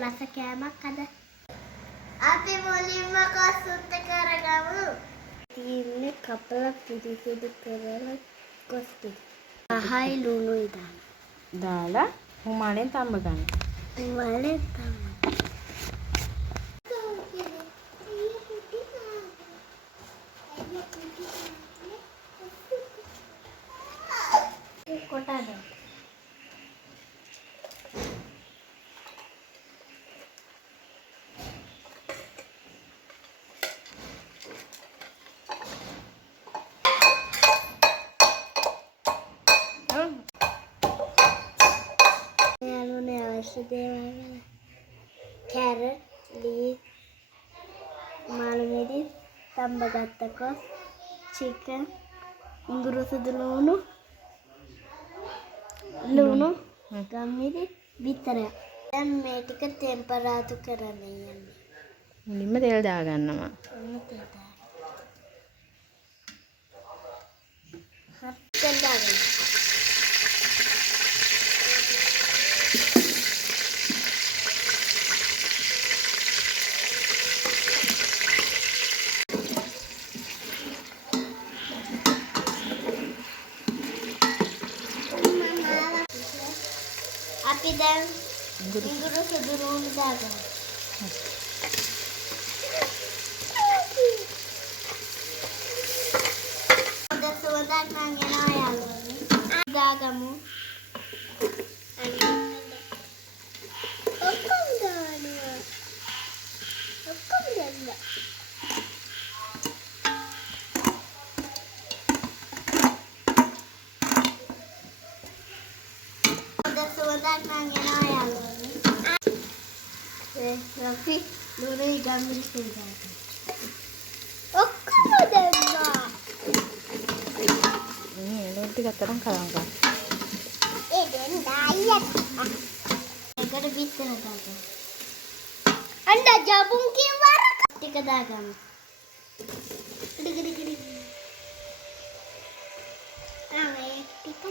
රස කෑමක් අද. අපි මුලින්ම කොස්සුත් කරගමු. තියන්නේ කපලා පිරිසිදු කරලා කොස් ටික. අහයි ලුණුයි දාන්න. දාලා හුමාලෙන් තම්බ ගන්න. වලේ තමයි. කොටද යාළුවනේ අවශ්‍ය දේවල් කැරට් ලී මාළු මිරි තම්බගත්ත කොස් චිකන් ඉඟුරු සුදු ලුණු ගම්මිරි විතරයි. දැන් මේ ටික ටෙම්පරාදු කරන්න යන්නේ. මුලින්ම තෙල් දා ගන්නවා. තෙල් දාගන්න. අපි දැන් ඉඟුරු සුදු ලුණු දාගමු. හොඳ සුවඳක් නම් එනවා යාළුවනේ. දාගමු. ඔක්කොම දානවා. ඔක්කොම දාන්න. සුවඳක් නම් එනවා යාළුවනේ. රෆි ලුණුයි ගම්මිරි සුවඳක්. ඔක්කොම දැම්මා. මේ ලොඩ් ටික අතරම් කරංගා. ඒ දෙන්න ඩායියක්. ඒකට බිත්තර දාගන්න. අන්න ජබුන් කිව්වර ටික දාගමු. ටික. ආවේ ටික.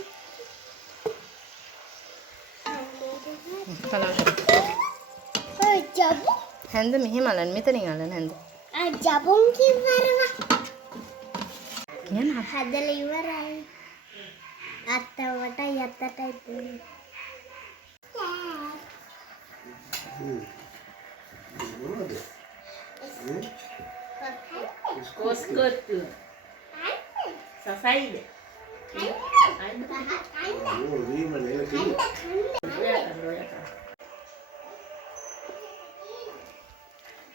ඔය ජබුන් හැන්ද මෙහෙම අලන් මෙතනින් අලන් හැන්ද. ජබුන් කිව්වරම කියන්න හදලා ඉවරයි. අත්තවටයි අත්තටයි දුන්නේ. Koskottu. Sasaid.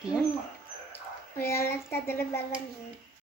කියන්න. ඔයාලත් අදලා බලන්න.